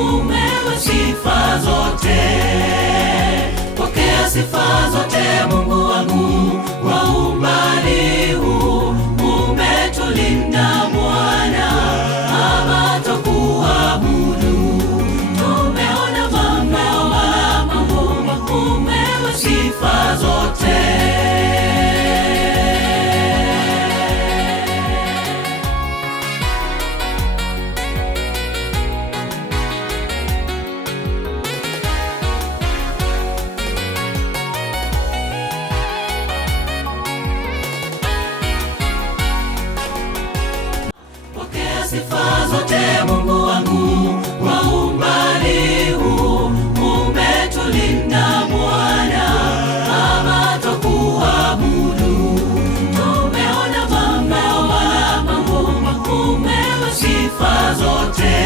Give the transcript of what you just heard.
umewe sifa zote. Pokea sifa zote Mungu wangu, kwa umbali huu umetulinda Bwana, Baba twakuabudu. Tumeona mambo makuu, umewe sifa zote. Sifa zote Mungu wangu, kwa umbali huu umetulinda Bwana, Baba twakuabudu. Tumeona mambo makuu, umewe sifa zote.